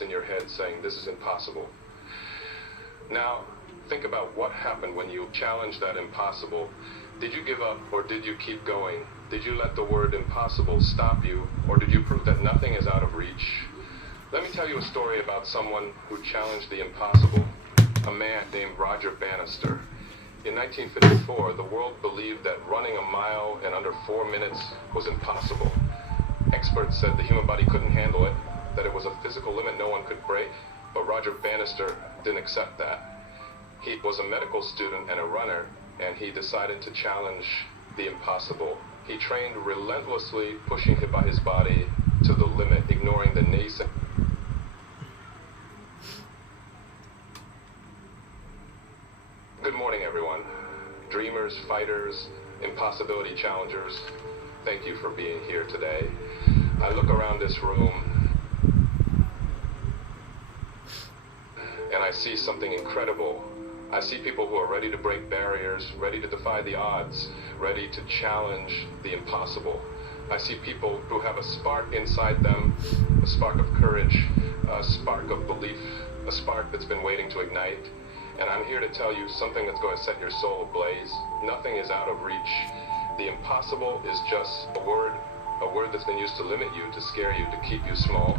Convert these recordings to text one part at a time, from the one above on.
in your head saying this is impossible. Now, think about what happened when you challenged that impossible. Did you give up or did you keep going? Did you let the word impossible stop you, or did you prove that nothing is out of reach? Let me tell you a story about someone who challenged the impossible, a man named Roger Bannister. In 1954, the world believed that running a mile in under 4 minutes was impossible. Experts said the human body couldn't handle it, that it was a physical limit no one could break, but Roger Bannister didn't accept that. He was a medical student and a runner, and he decided to challenge the impossible. He trained relentlessly, pushing his body to the limit, ignoring the naysayers. Good morning, everyone. Dreamers, fighters, impossibility challengers, thank you for being here today. I look around this room and I see something incredible. I see people who are ready to break barriers, ready to defy the odds, ready to challenge the impossible. I see people who have a spark inside them, a spark of courage, a spark of belief, a spark that's been waiting to ignite. And I'm here to tell you something that's going to set your soul ablaze. Nothing is out of reach. The impossible is just a word that's been used to limit you, to scare you, to keep you small.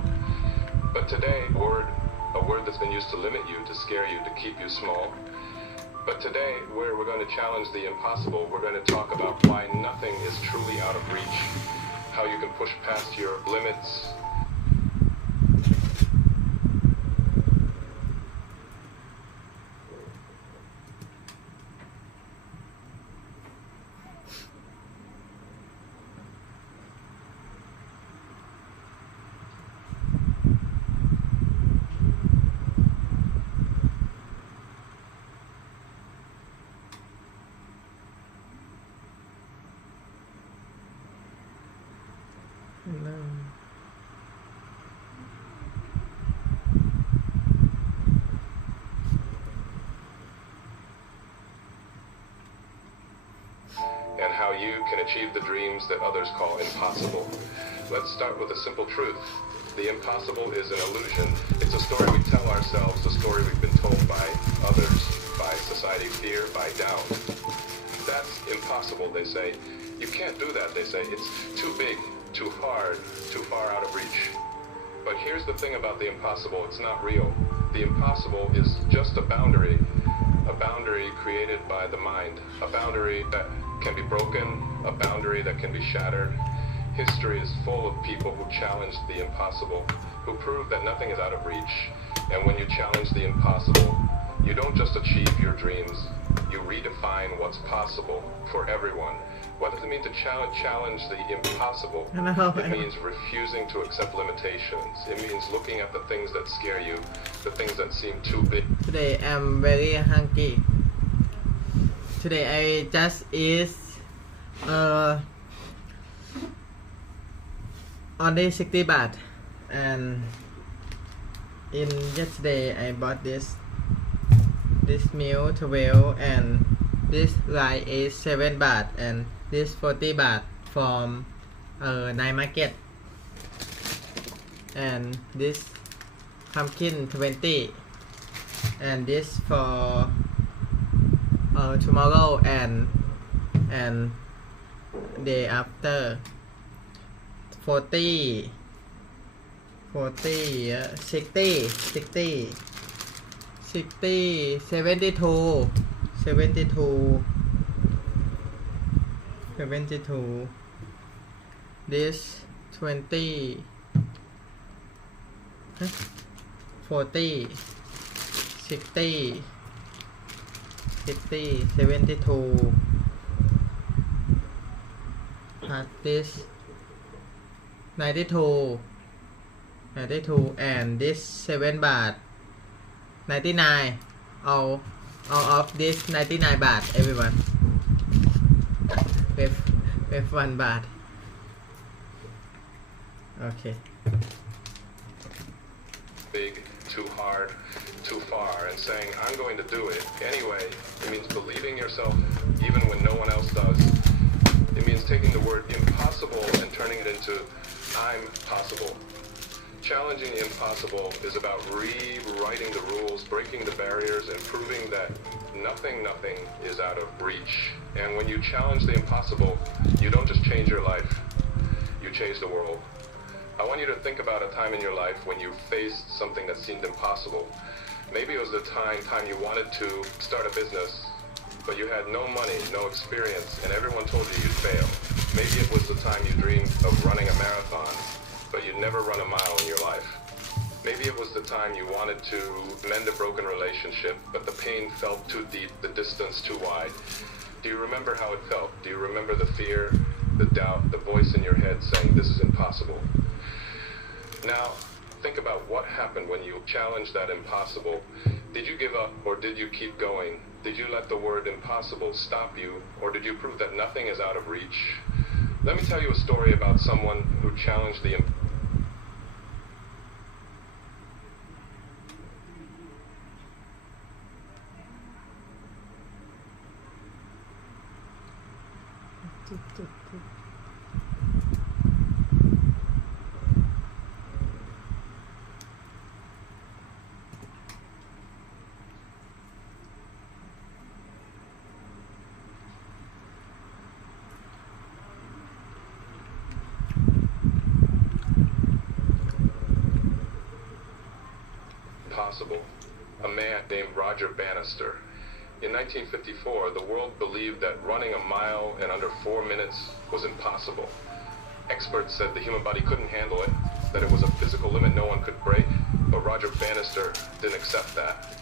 But today, a word that's been used to limit you, to scare you, to keep you small. But today, we're going to challenge the impossible. We're going to talk about why nothing is truly out of reach, how you can push past your limits. And how you can achieve the dreams that others call impossible. Let's start with a simple truth. The impossible is an illusion. It's a story we tell ourselves, a story we've been told by others, by society, fear, by doubt. That's impossible, they say. You can't do that, they say. It's too big, too hard, too far out of reach. But here's the thing about the impossible. It's not real. The impossible is just a boundary created by the mind, a boundary that can be broken, a boundary that can be shattered. History is full of people who challenged the impossible, who proved that nothing is out of reach. And when you challenge the impossible, you don't just achieve your dreams, you redefine what's possible for everyone. What does it mean to challenge the impossible? It means refusing to accept limitations. It means looking at the things that scare you, the things that seem too big. Today I'm very hungry. Today I just eat only 60 baht, and in yesterday I bought this meal 12, and this rice is 7 baht, and this 40 baht from night market, and this pumpkin 20, and this for tomorrow and day after 40 60 72 this 20 40 60 50 72 plus this 92 and this 7 baht 99 all of this 99 baht everyone with 1 baht. Okay. Big, too hard, too far, and saying, I'm going to do it anyway. It means believing yourself even when no one else does. It means taking the word impossible and turning it into I'm possible. Challenging the impossible is about rewriting the rules, breaking the barriers, and proving that nothing is out of reach. And when you challenge the impossible, you don't just change your life, you change the world. I want you to think about a time in your life when you faced something that seemed impossible. Maybe it was the time you wanted to start a business, but you had no money, no experience, and everyone told you you'd fail. Maybe it was the time you dreamed of running a marathon, but you'd never run a mile in your life. Maybe it was the time you wanted to mend a broken relationship, but the pain felt too deep, the distance too wide. Do you remember how it felt? Do you remember the fear, the doubt, the voice in your head saying this is impossible? Now, think about what happened when you challenged that impossible. Did you give up or did you keep going? Did you let the word impossible stop you, or did you prove that nothing is out of reach? Let me tell you a story about someone who challenged the impossible. A man named Roger Bannister. In 1954, the world believed that running a mile in under 4 minutes was impossible. Experts said the human body couldn't handle it, that it was a physical limit no one could break, but Roger Bannister didn't accept that.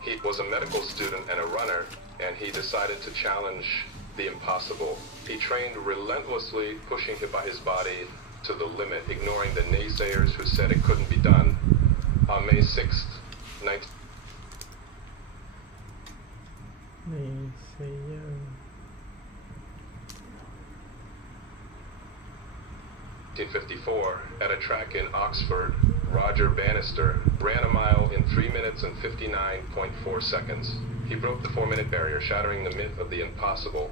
He was a medical student and a runner, and he decided to challenge the impossible. He trained relentlessly, pushing his body to the limit, ignoring the naysayers who said it couldn't be done. On May 6th, 1954, at a track in Oxford, Roger Bannister ran a mile in 3 minutes and 59.4 seconds. He broke the 4-minute barrier, shattering the myth of the impossible.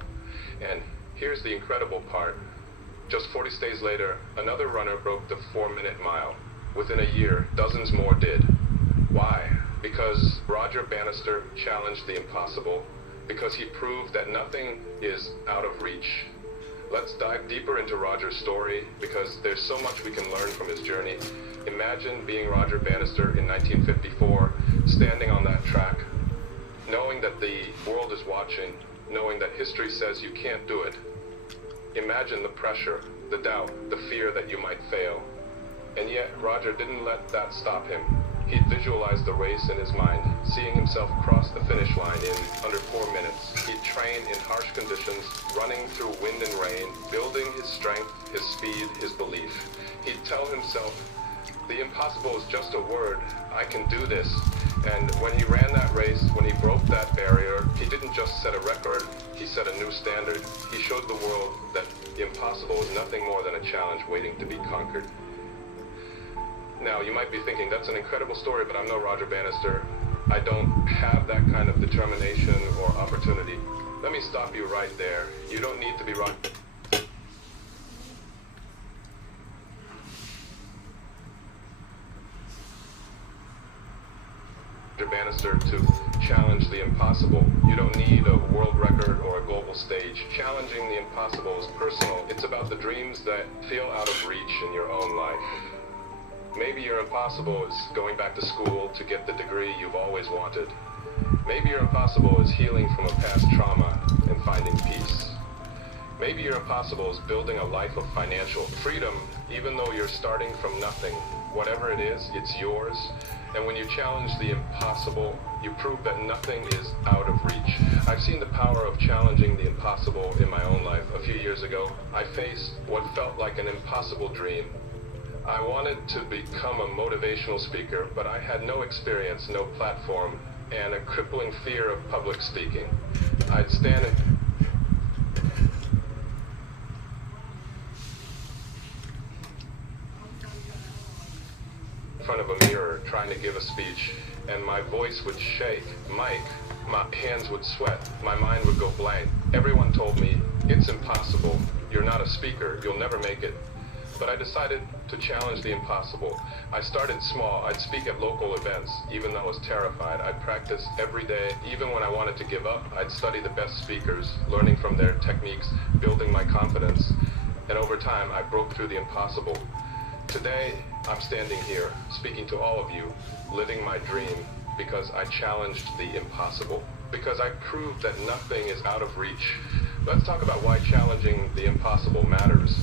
And here's the incredible part. Just 40 days later, another runner broke the 4-minute mile. Within a year, dozens more did. Why? Because Roger Bannister challenged the impossible, because he proved that nothing is out of reach. Let's dive deeper into Roger's story, because there's so much we can learn from his journey. Imagine being Roger Bannister in 1954, standing on that track, knowing that the world is watching, knowing that history says you can't do it. Imagine the pressure, the doubt, the fear that you might fail. And yet, Roger didn't let that stop him. He visualized the race in his mind, seeing himself cross the finish line in under 4 minutes. He'd train in harsh conditions, running through wind and rain, building his strength, his speed, his belief. He'd tell himself, the impossible is just a word, I can do this. And when he ran that race, when he broke that barrier, he didn't just set a record, he set a new standard. He showed the world that the impossible is nothing more than a challenge waiting to be conquered. Now, you might be thinking, that's an incredible story, but I'm no Roger Bannister. I don't have that kind of determination or opportunity. Let me stop you right there. You don't need to be Roger Bannister to challenge the impossible. You don't need a world record or a global stage. Challenging the impossible is personal. It's about the dreams that feel out of reach in your own life. Maybe your impossible is going back to school to get the degree you've always wanted. Maybe your impossible is healing from a past trauma and finding peace. Maybe your impossible is building a life of financial freedom, even though you're starting from nothing. Whatever it is, it's yours. And when you challenge the impossible, you prove that nothing is out of reach. I've seen the power of challenging the impossible in my own life. A few years ago, I faced what felt like an impossible dream. I wanted to become a motivational speaker, but I had no experience, no platform, and a crippling fear of public speaking. I'd stand in front of a mirror trying to give a speech, and my voice would shake. My hands would sweat. My mind would go blank. Everyone told me, it's impossible. You're not a speaker. You'll never make it. But I decided to challenge the impossible. I started small. I'd speak at local events, even though I was terrified. I'd practice every day. Even when I wanted to give up, I'd study the best speakers, learning from their techniques, building my confidence. And over time, I broke through the impossible. Today, I'm standing here, speaking to all of you, living my dream, because I challenged the impossible, because I proved that nothing is out of reach. Let's talk about why challenging the impossible matters.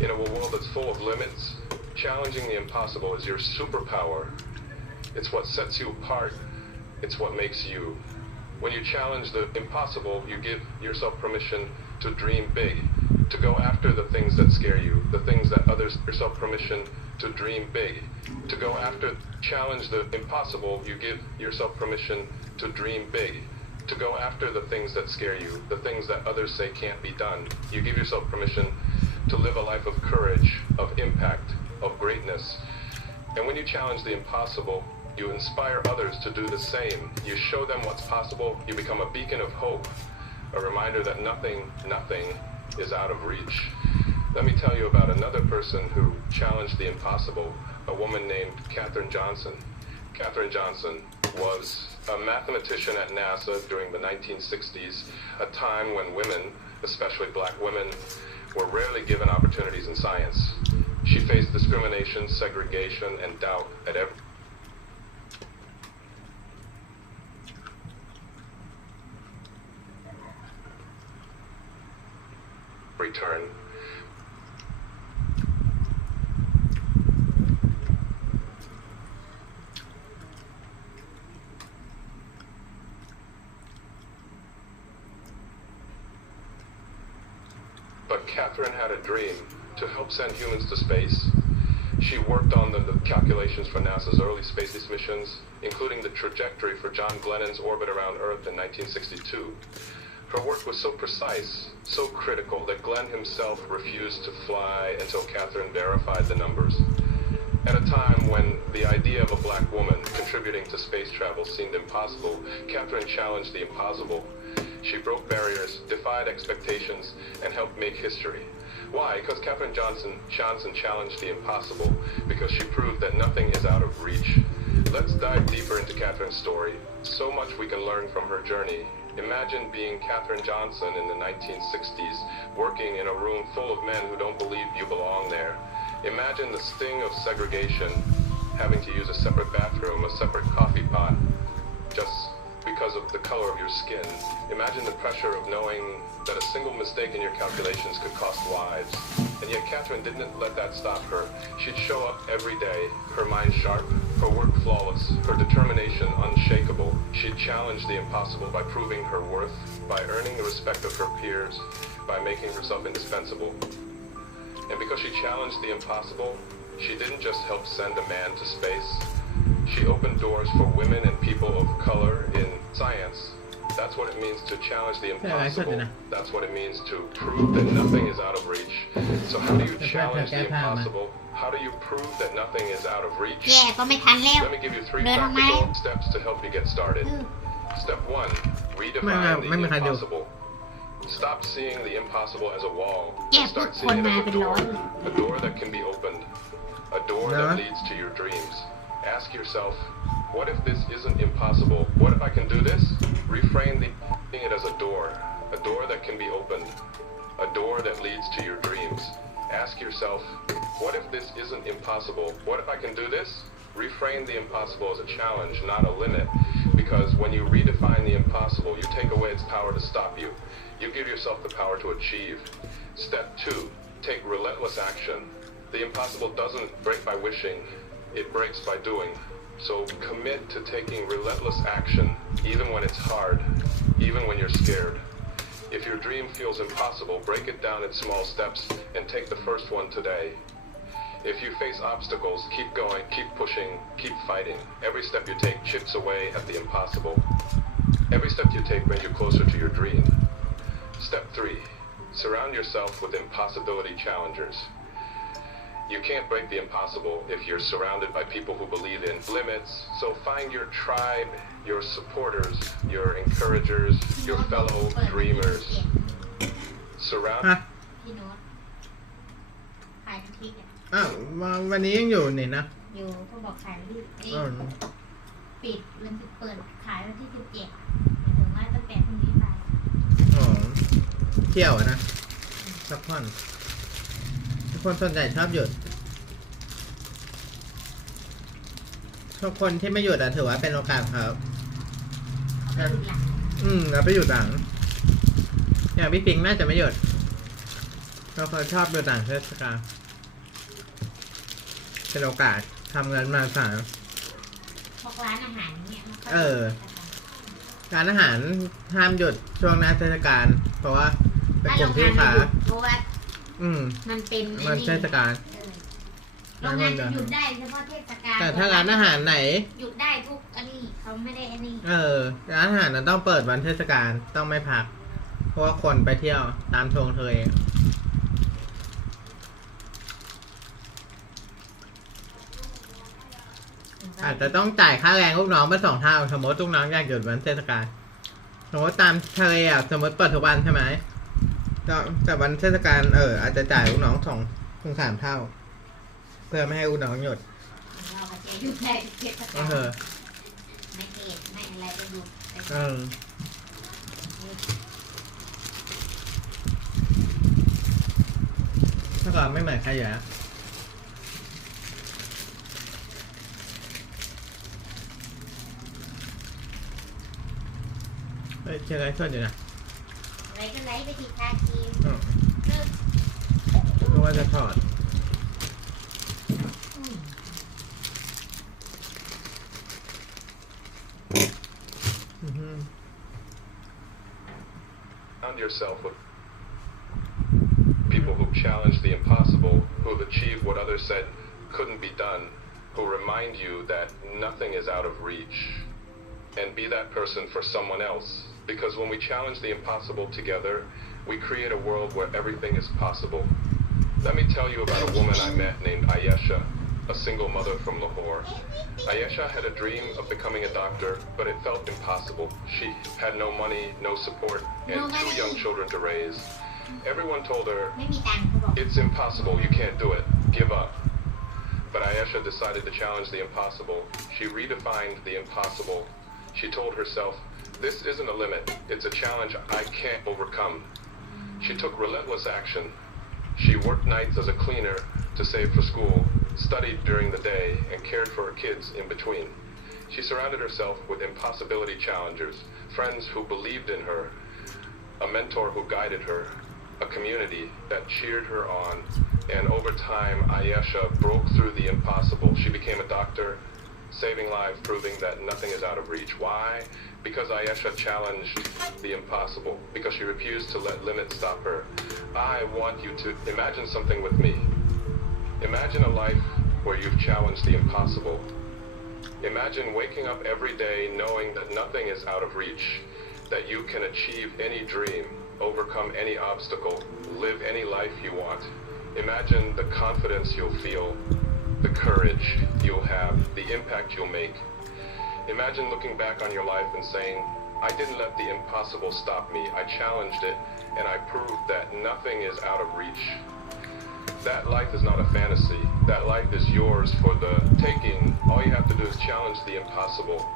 In a world that's full of limits, challenging the impossible is your superpower. It's what sets you apart. It's what makes you. When you challenge the impossible, you give yourself permission to dream big, to go after the things that scare you, the things that others, yourself permission to dream big, to go after, challenge the impossible, you give yourself permission to dream big, to go after the things that scare you, the things that others say can't be done. You give yourself permission to live a life of courage, of impact, of greatness. And when you challenge the impossible, you inspire others to do the same. You show them what's possible. You become a beacon of hope, a reminder that nothing is out of reach. Let me tell you about another person who challenged the impossible, a woman named Katherine Johnson. Katherine Johnson was a mathematician at NASA during the 1960s, a time when women, especially black women, were rarely given opportunities in science. She faced discrimination, segregation, and doubt at every turn. But Katherine had a dream to help send humans to space. She worked on the calculations for NASA's early space missions, including the trajectory for John Glennon's orbit around Earth in 1962. Her work was so precise, so critical, that Glenn himself refused to fly until Katherine verified the numbers. At a time when the idea of a black woman contributing to space travel seemed impossible, Katherine challenged the impossible. She broke barriers, defied expectations, and helped make history. Why? Because Katherine Johnson challenged the impossible, because she proved that nothing is out of reach. Let's dive deeper into Katherine's story. So much we can learn from her journey. Imagine being Katherine Johnson in the 1960s, working in a room full of men who don't believe you belong there. Imagine the sting of segregation, having to use a separate bathroom, a separate coffee pot, just because of the color of your skin. Imagine the pressure of knowing that a single mistake in your calculations could cost lives. And yet Katherine didn't let that stop her. She'd show up every day, her mind sharp, her work flawless, her determination unshakable. She'd challenge the impossible by proving her worth, by earning the respect of her peers, by making herself indispensable. And because she challenged the impossible, she didn't just help send a man to space. She opened doors for women and people of color in science. That's what it means to challenge the impossible. That's what it means to prove that nothing is out of reach. So how do you challenge the impossible? How do you prove that nothing is out of reach? แย่ก็ไม่ทันแล้ว Let me give you 3 เดินออกมา practical steps to help you get started. Step 1. Redefine the impossible. Stop seeing the impossible as a wall. แย่ And พูด start คน seeing it มา as เป็น a ร้อ door. ย A door that can be opened. A door that leads to your dreams. Ask yourself, what if this isn't impossible? What if I can do this? Reframe it as a door that can be opened, a door that leads to your dreams. Ask yourself, what if this isn't impossible? What if I can do this? Reframe the impossible as a challenge, not a limit, because when you redefine the impossible, you take away its power to stop you. You give yourself the power to achieve. Step 2, take relentless action. The impossible doesn't break by wishing, it breaks by doing. So commit to taking relentless action, even when it's hard, even when you're scared. If your dream feels impossible, break it down in small steps and take the first one today. If you face obstacles, keep going, keep pushing, keep fighting. Every step you take chips away at the impossible. Every step you take brings you closer to your dream. Step 3, surround yourself with impossibility challengers. You can't break the impossible if you're surrounded by people who believe in limits. So find your tribe, your supporters, your encouragers, your fellow dreamers. Surround ฮะ พี่โน้ตขายน้ำพริกอ่ะ อ้าววันนี้ยังอยู่นี่นะ อยู่ก็บอกขายวันที่นี่ อืม ปิดวันที่เปิดขายวันที่17หมายถึงว่าตั้งแต่พรุ่งนี้ไป อ๋อเที่ยวอะนะพักผ่อนทุกคนส่วนใหญ่ชอบหยุดทุกคนที่ไม่หยุดอะถือว่าเป็นโอกาสครับ เขาไปหยุดหลัง แล้วไปหยุดหลังอย่างพี่ปิงน่าจะไม่หยุดเขาเคยชอบหยุดหลังเทศกาลเป็นโอกาสทำเงินมาสาม พวกร้านอาหารเนี่ยมันก็ ร้านอาหารห้ามหยุดช่วงหน้าเทศกาลเพราะว่าเป็น ถ้าก ลุ่ โร ม งงา ที่ น ค้า หยุดเพราะว่า อืม มันเป็นไอ้ มันเทศกาล โรงงานจะหยุดได้เฉพาะเทศกาล แต่ถ้าร้านอาหารไหน หยุดได้ทุกอันนี้เขาไม่ได้อันนี้ ร้านอาหารนั้นต้องเปิดวันเทศกาลต้องไม่พัก เพราะว่าคนไปเที่ยวตามชงเธอเองอาจจะต้องจ่ายค่าแรงลูกน้องเป็น2 เท่าสมมติลูกน้องอยากหยุดวันเทศกาลสมมติตามทะเลอ่ะสมมติเปิดทุกวันใช่ไหมแต่วันเทศกาลอาจจะจ่ายลูกน้อง2 ถึง 3 เท่า เพื่อไม่ให้ลูกน้องหยุด เราก็จะหยุดได้ทุกเทศกาลไม่เทศไม่อะไรก็หยุดไป ถ้าก่อนไม่เหมือนใครอยู่แล้วเชื่ออะไรส่วนอยู่นะ อะไรก็ไล่ไปที่คาคีม เพราะว่าจะถอด Surround yourself with people who've challenged the impossible, who've achieved what others said couldn't be done, who remind you that nothing is out of reach. And be that person for someone else. Because when we challenge the impossible together, we create a world where everything is possible. Let me tell you about a woman I met named Ayesha, a single mother from Lahore. Ayesha had a dream of becoming a doctor, but it felt impossible. She had no money, no support, and 2 young children to raise. Everyone told her, ไม่มีตังค์เขาบอก it's impossible, you can't do it, give up. But Ayesha decided to challenge the impossible. She redefined the impossible. She told herself, this isn't a limit, it's a challenge I can't overcome. She took relentless action. She worked nights as a cleaner to save for school, studied during the day, and cared for her kids in between. She surrounded herself with impossibility challengers, friends who believed in her, a mentor who guided her, a community that cheered her on, and over time, Ayesha broke through the impossible. She became a doctor, saving lives, proving that nothing is out of reach. Why? Because Ayesha challenged the impossible, because she refused to let limits stop her. I want you to imagine something with me. Imagine a life where you've challenged the impossible. Imagine waking up every day knowing that nothing is out of reach, that you can achieve any dream, overcome any obstacle, live any life you want. Imagine the confidence you'll feel, the courage you'll have, the impact you'll make. Imagine looking back on your life and saying, I didn't let the impossible stop me. I challenged it, and I proved that nothing is out of reach. That life is not a fantasy. That life is yours for the taking. All you have to do is challenge the impossible.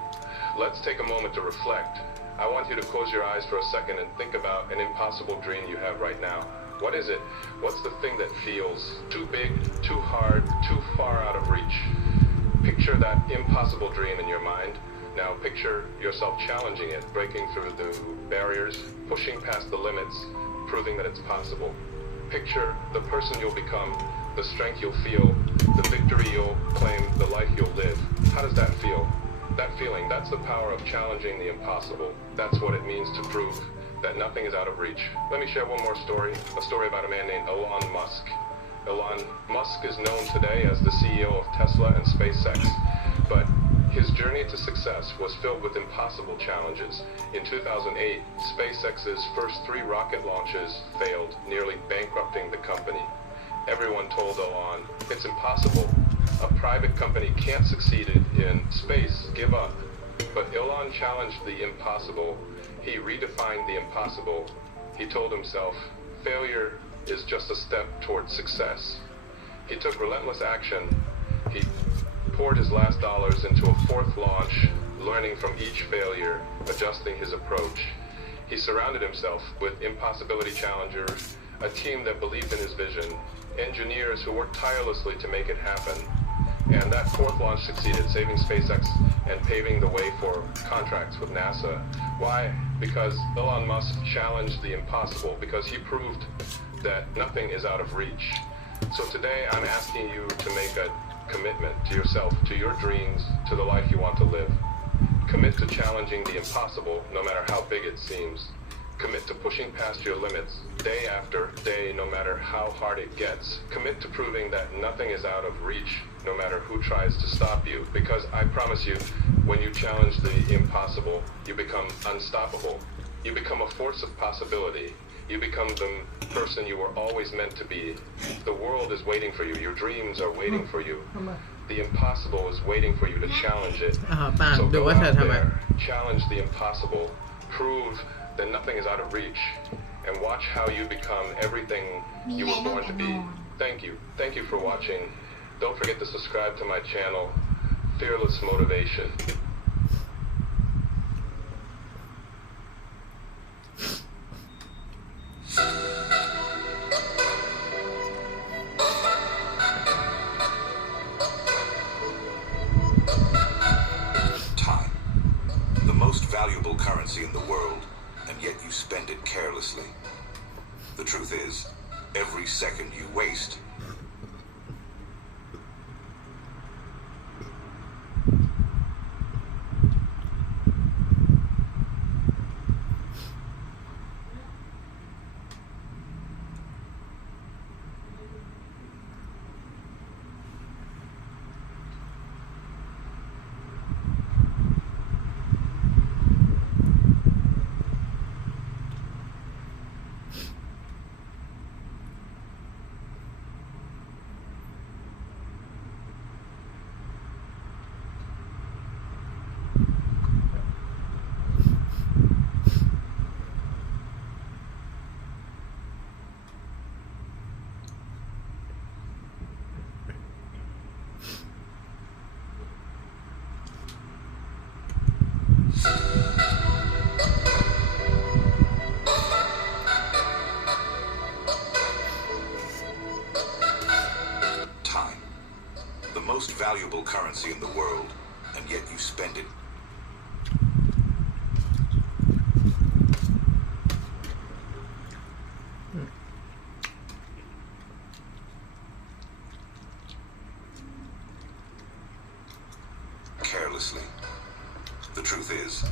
Let's take a moment to reflect. I want you to close your eyes for a second and think about an impossible dream you have right now. What is it? What's the thing that feels too big, too hard, too far out of reach? Picture that impossible dream in your mind. Now picture yourself challenging it, breaking through the barriers, pushing past the limits, proving that it's possible. Picture the person you'll become, the strength you'll feel, the victory you'll claim, the life you'll live. How does that feel? That feeling, that's the power of challenging the impossible. That's what it means to prove that nothing is out of reach. Let me share one more story, a story about a man named Elon Musk. Elon Musk is known today as the CEO of Tesla and SpaceX, but his journey to success was filled with impossible challenges. In 2008, SpaceX's first 3 rocket launches failed, nearly bankrupting the company. Everyone told Elon, it's impossible. A private company can't succeed in space, give up. But Elon challenged the impossible. He redefined the impossible. He told himself, failure is just a step towards success. He took relentless action. He poured his last dollars into a fourth launch, learning from each failure, adjusting his approach. He surrounded himself with impossibility challengers, a team that believed in his vision, engineers who worked tirelessly to make it happen. And that fourth launch succeeded, saving SpaceX and paving the way for contracts with NASA. Why? Because Elon Musk challenged the impossible, because he proved that nothing is out of reach. So today I'm asking you to make a commitment to yourself, to your dreams, to the life you want to live. Commit to challenging the impossible, no matter how big it seems. Commit to pushing past your limits, day after day, no matter how hard it gets. Commit to proving that nothing is out of reach, no matter who tries to stop you. Because I promise you, when you challenge the impossible, you become unstoppable. You become a force of possibility. You become the person you were always meant to be. The world is waiting for you. Your dreams are waiting for you. The impossible is waiting for you to challenge it. ปาก So ดู go ว่าเธอ out ทำไม there, challenge the impossible, prove that nothing is out of reach, and watch how you become everything you were born to be. Thank you. Thank you for watching. Don't forget to subscribe to my channel, Fearless Motivation. Time. The most valuable currency in the world, and yet you spend it carelessly. The truth is, every second you waste time. The most valuable currency in the world, and yet you spend it carelessly. The truth is,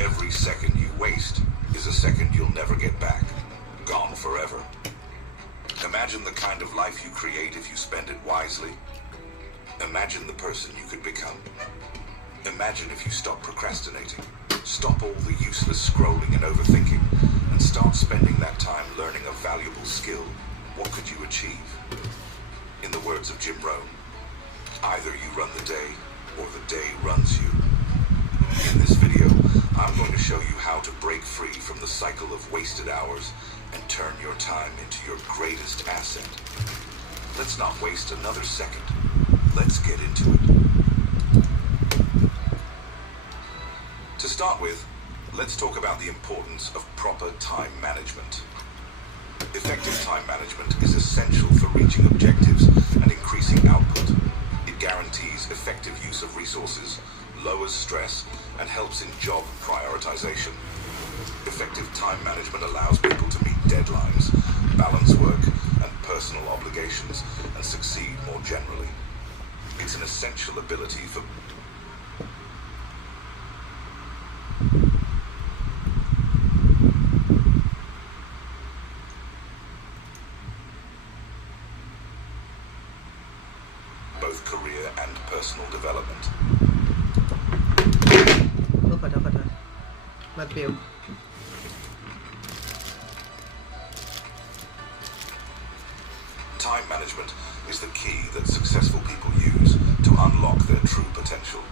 every second you waste is a second you'll never get back. Gone forever. Imagine the kind of life you create if you spend it wisely. Imagine the person you could become. Imagine if you stop procrastinating, stop all the useless scrolling and overthinking, and start spending that time learning a valuable skill. What could you achieve? In the words of Jim Rohn, either you run the day, or the day runs you. In this video, I'm going to show you how to break free from the cycle of wasted hours and turn your time into your greatest asset. Let's not waste another second. Let's get into it. To start with, let's talk about the importance of proper time management. Effective time management is essential for reaching objectives and increasing output. It guarantees effective use of resources, lowers stress, and helps in job prioritization. Effective time management allows people to meet deadlines, balance work and personal obligations, and succeed more generally. It's an essential ability for both career and personal development. ขอโทษบัดปิว Time management is the key that successful people use to unlock their true potential.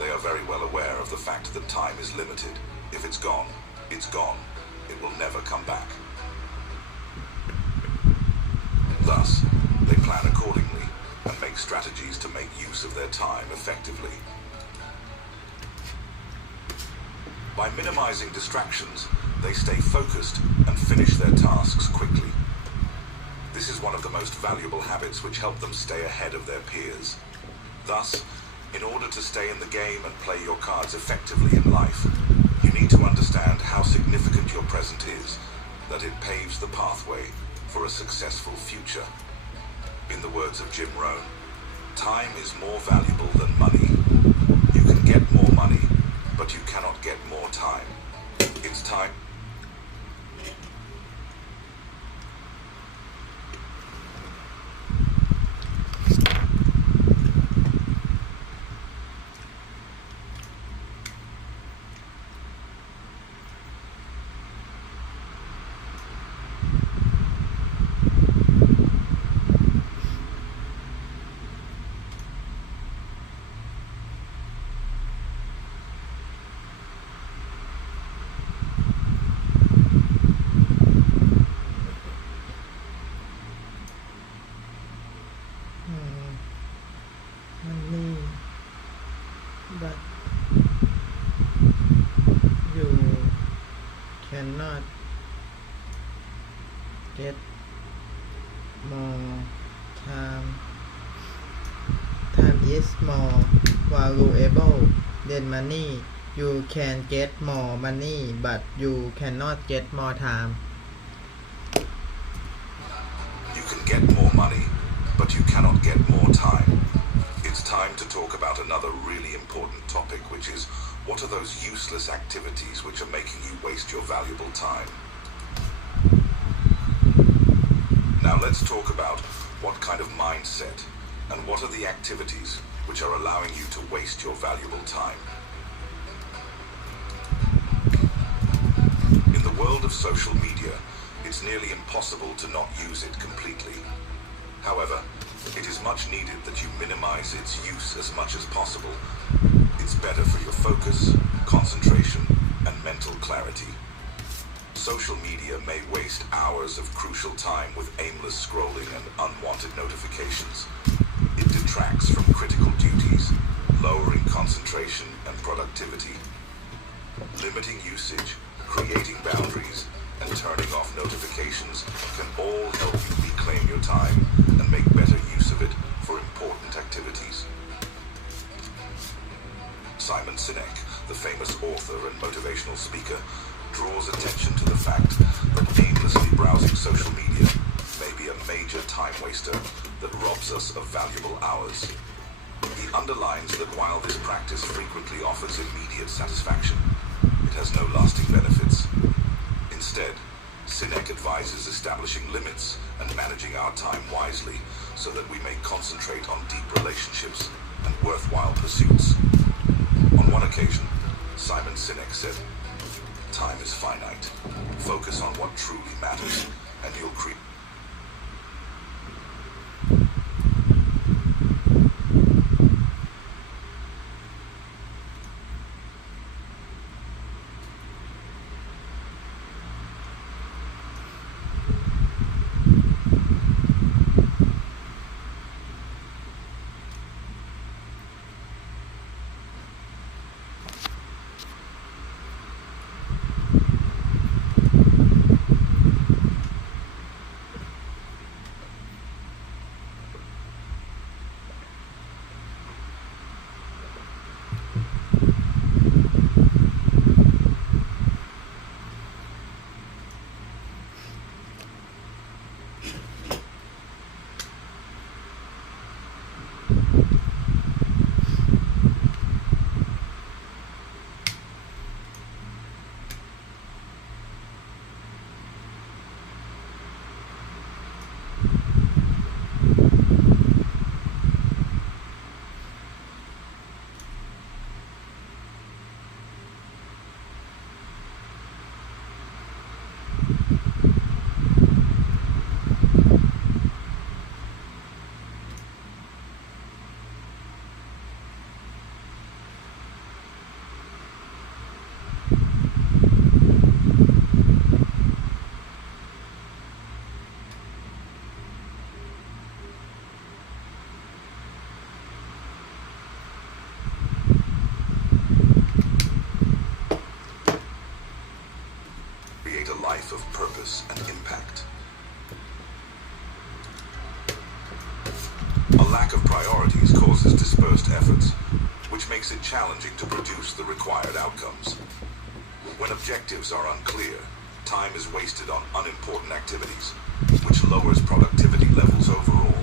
They are very well aware of the fact that time is limited. If it's gone, it's gone. It will never come back. Thus, they plan accordingly. make strategies to make use of their time effectively. By minimizing distractions, they stay focused and finish their tasks quickly. This is one of the most valuable habits which help them stay ahead of their peers. Thus, in order to stay in the game and play your cards effectively in life, you need to understand how significant your present is, that it paves the pathway for a successful future. In the words of Jim Rohn, time is more valuable than money. You can get more money, but you cannot get more time. It's time. money but you cannot get more time. Time is more valuable than money. You can get more money but you cannot get more time. You can get more money, but you cannot get more time. It's time to talk about another really important topic, which is, what are those useless activities which are making you waste your valuable time? Now let's talk about what kind of mindset and what are the activities which are allowing you to waste your valuable time. In the world of social media, it's nearly impossible to not use it completely. However, it is much needed that you minimize its use as much as possible. It's better for your focus, concentration, and mental clarity. Social media may waste hours of crucial time with aimless scrolling and unwanted notifications. It detracts from critical duties, lowering concentration and productivity. Limiting usage, creating boundaries, and turning off notifications can all help you reclaim your time and make better use of it for important activities. Simon Sinek, the famous author and motivational speaker, draws attention to the fact that aimlessly browsing social media may be a major time waster that robs us of valuable hours. He underlines that while this practice frequently offers immediate satisfaction, it has no lasting benefits. Instead, Sinek advises establishing limits and managing our time wisely so that we may concentrate on deep relationships and worthwhile pursuits. On one occasion, Simon Sinek said, "Time is finite. Focus on what truly matters, and you'll create." life of purpose and impact. A lack of priorities causes dispersed efforts, which makes it challenging to produce the required outcomes. When objectives are unclear, time is wasted on unimportant activities, which lowers productivity levels overall.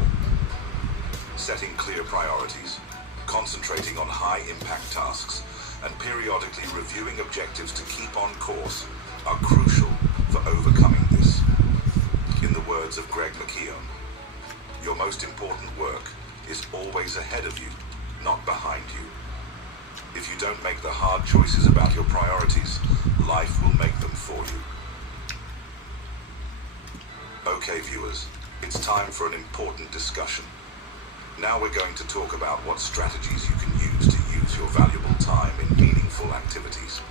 Setting clear priorities, concentrating on high-impact tasks, and periodically reviewing objectives to keep on course are crucial for overcoming this. In the words of Greg McKeown, your most important work is always ahead of you, not behind you. If you don't make the hard choices about your priorities, life will make them for you. Okay, viewers, it's time for an important discussion. Now we're going to talk about what strategies you can use to use your valuable time in meaningful activities.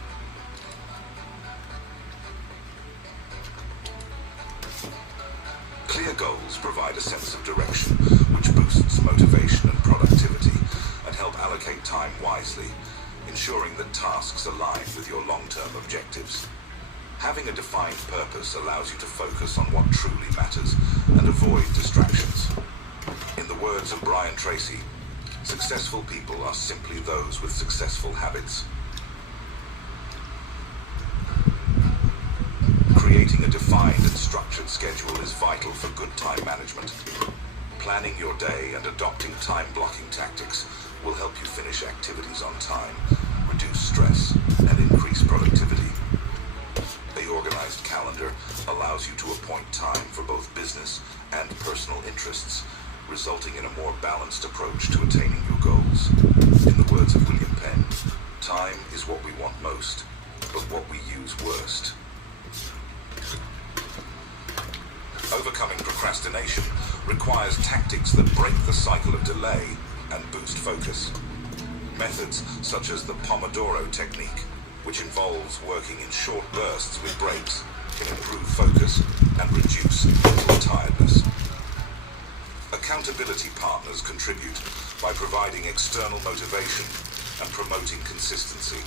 Clear goals provide a sense of direction, which boosts motivation and productivity, and help allocate time wisely, ensuring that tasks align with your long-term objectives. Having a defined purpose allows you to focus on what truly matters and avoid distractions. In the words of Brian Tracy, successful people are simply those with successful habits. Creating a defined and structured schedule is vital for good time management. Planning your day and adopting time-blocking tactics will help you finish activities on time, reduce stress, and increase productivity. The organized calendar allows you to appoint time for both business and personal interests, resulting in a more balanced approach to attaining your goals. In the words of William Penn, time is what we want most, but what we use worst. Overcoming procrastination requires tactics that break the cycle of delay and boost focus. Methods such as the Pomodoro technique, which involves working in short bursts with breaks, can improve focus and reduce mental tiredness. Accountability partners contribute by providing external motivation and promoting consistency.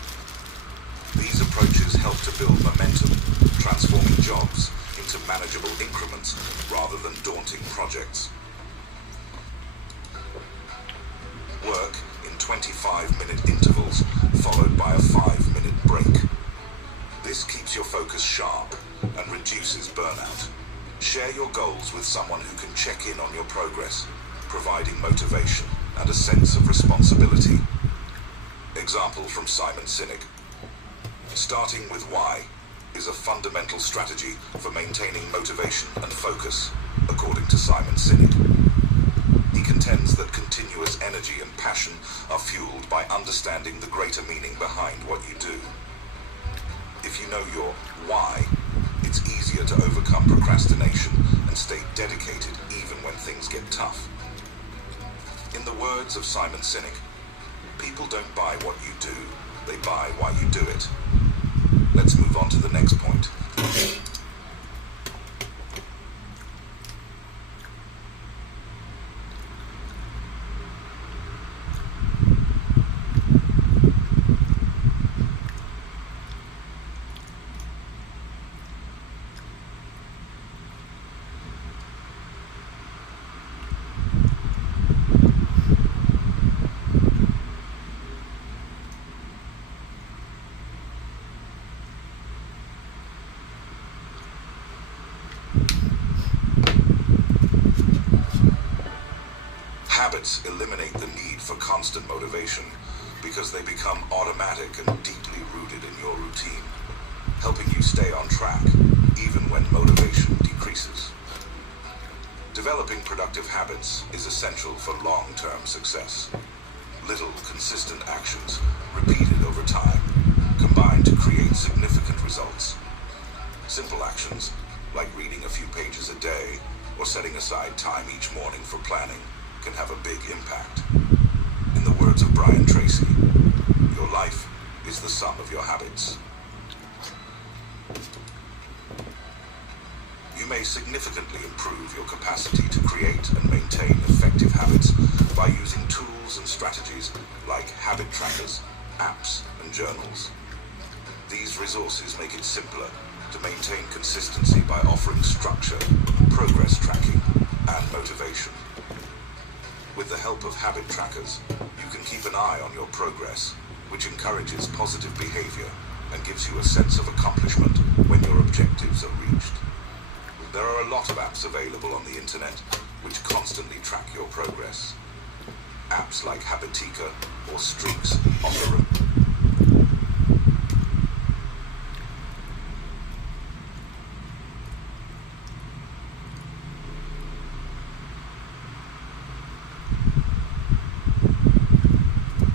These approaches help to build momentum, transforming jobs into manageable increments rather than daunting projects. Work in 25-minute intervals followed by a 5-minute break. This keeps your focus sharp and reduces burnout. Share your goals with someone who can check in on your progress, providing motivation and a sense of responsibility. Example from Simon Sinek. Starting with why is a fundamental strategy for maintaining motivation and focus, according to Simon Sinek. He contends that continuous energy and passion are fueled by understanding the greater meaning behind what you do. If you know your why, it's easier to overcome procrastination and stay dedicated even when things get tough. In the words of Simon Sinek, people don't buy what you do, they buy why you do it. Let's move on to the next point. Habits eliminate the need for constant motivation because they become automatic and deeply rooted in your routine, helping you stay on track even when motivation decreases. Developing productive habits is essential for long-term success. Little, consistent actions, repeated over time, combine to create significant results. Simple actions, like reading a few pages a day or setting aside time each morning for planning, can have a big impact. In the words of Brian Tracy, your life is the sum of your habits. You may significantly improve your capacity to create and maintain effective habits by using tools and strategies like habit trackers, apps, and journals. These resources make it simpler to maintain consistency by offering structure, progress tracking, and motivation. With the help of habit trackers, you can keep an eye on your progress, which encourages positive behavior and gives you a sense of accomplishment when your objectives are reached. There are a lot of apps available on the internet which constantly track your progress. Apps like Habitica or Streaks offer a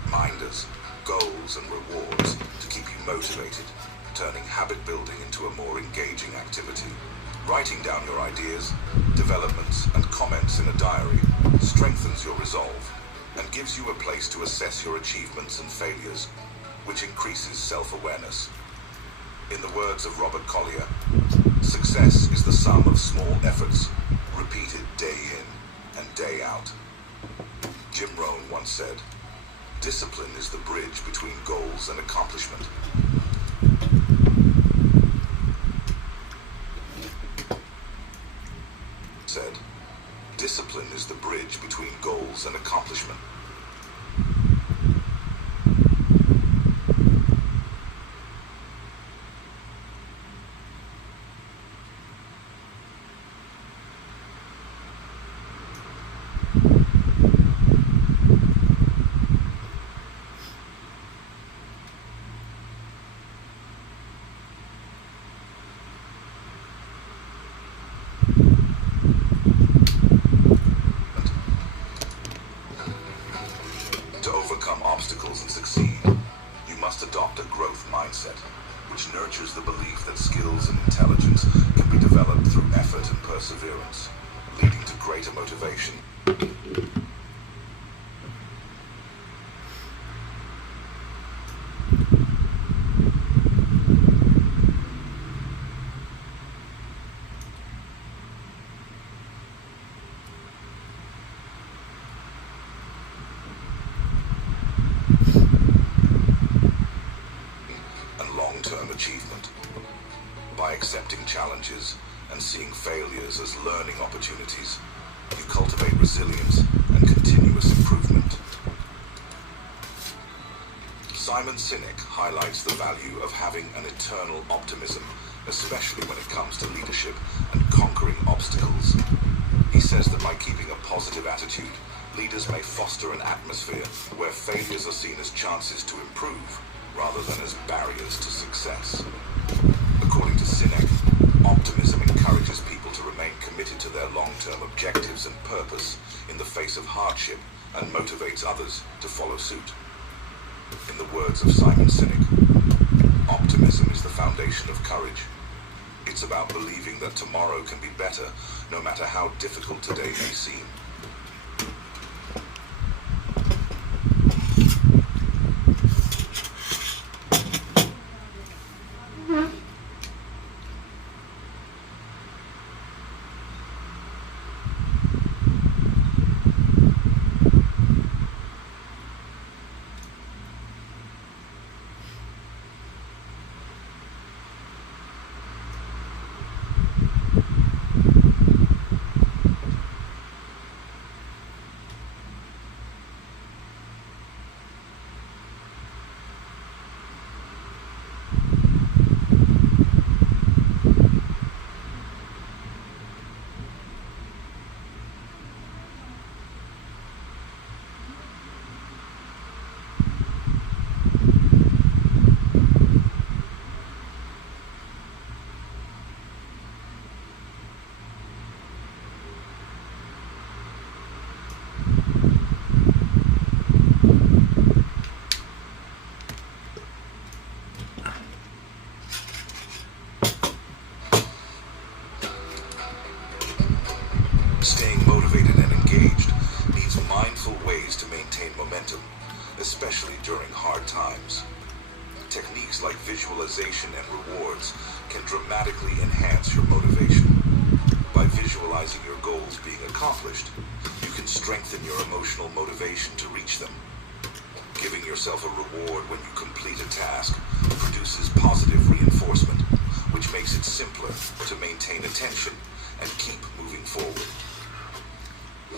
reminders, goals and rewards to keep you motivated, turning habit building into a more engaging activity. Writing down your ideas, developments and comments in a diary strengthens your resolve and gives you a place to assess your achievements and failures, which increases self-awareness. In the words of Robert Collier, success is the sum of small efforts, repeated day in and day out. Jim Rohn once said, "Discipline is the bridge between goals and accomplishment." Said, "Discipline is the bridge between goals and accomplishment." To overcome obstacles and succeed, you must adopt a growth mindset, which nurtures the belief that skills and intelligence can be developed through effort and perseverance, leading to greater motivation. And long-term achievement. By accepting challenges and seeing failures as learning opportunities, you cultivate resilience and continuous improvement. Simon Sinek highlights the value of having an eternal optimism, especially when it comes to leadership and conquering obstacles. He says that by keeping a positive attitude, leaders may foster an atmosphere where failures are seen as chances to improve rather than as barriers to success. According to Sinek, optimism encourages people to remain committed to their long-term objectives and purpose in the face of hardship and motivates others to follow suit. In the words of Simon Sinek, optimism is the foundation of courage. It's about believing that tomorrow can be better, no matter how difficult today may seem. Staying motivated and engaged needs mindful ways to maintain momentum, especially during hard times. Techniques like visualization and rewards can dramatically enhance your motivation. By visualizing your goals being accomplished, you can strengthen your emotional motivation to reach them. Giving yourself a reward when you complete a task produces positive reinforcement, which makes makes it simpler to maintain attention and keep moving forward.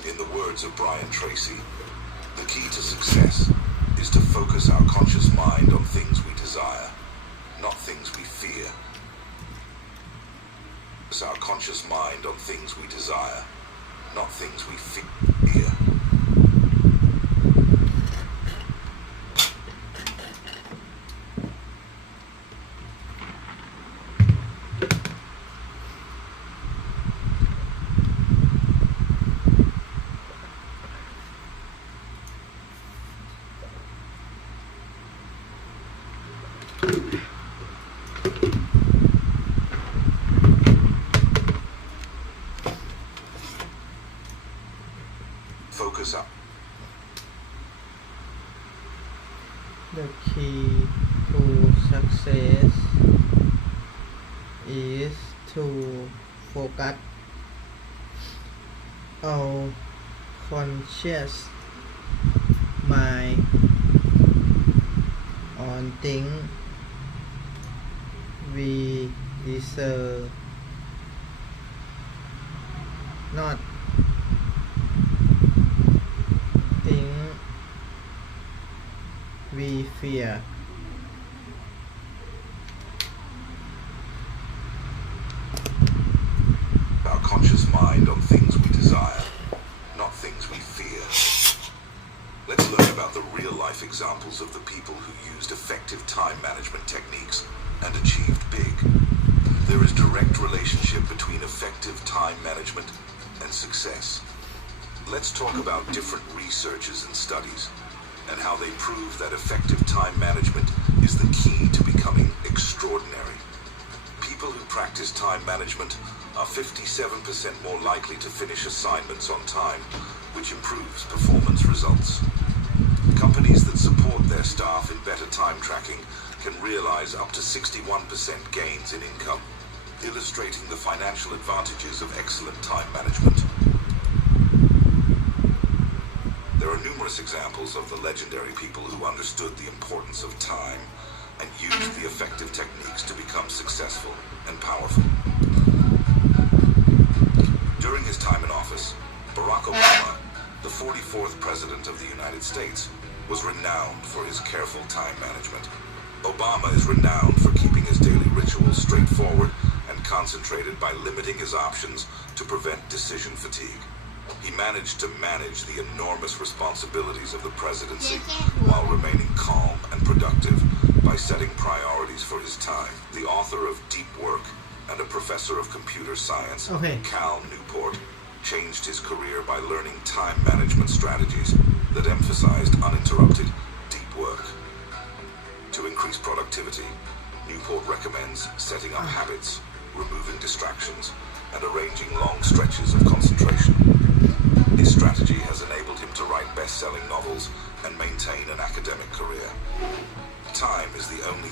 In the words of Brian Tracy, the key to success is to focus our conscious mind on things we desire, not things we fear. Focus our conscious mind on things we desire, not things we fear. Focus up. The key to success is to focus our conscious mind on things we desire, not things we fear. Our conscious mind on things we desire, not things we fear. Let's learn about the real-life examples of the people who used effective time management techniques and achieved big. There is direct relationship between effective time management and success. Let's talk about different researches and studies and how they prove that effective time management is the key to becoming extraordinary. People who practice time management are 57% more likely to finish assignments on time, which improves performance results. Companies that support their staff in better time tracking can realize up to 61% gains in income, illustrating the financial advantages of excellent time management. There are numerous examples of the legendary people who understood the importance of time and used the effective techniques to become successful and powerful. During his time in office, Barack Obama, the 44th President of the United States, was renowned for his careful time management. Obama is renowned for keeping his daily rituals straightforward and concentrated by limiting his options to prevent decision fatigue. He managed to manage the enormous responsibilities of the presidency while remaining calm and productive by setting priorities for his time. The author of Deep Work and a professor of computer science, Cal Newport, changed his career by learning time management strategies that emphasized uninterrupted deep work. To increase productivity, Newport recommends setting up habits, removing distractions, and arranging long stretches of concentration. His strategy has enabled him to write best-selling novels and maintain an academic career. Time is the only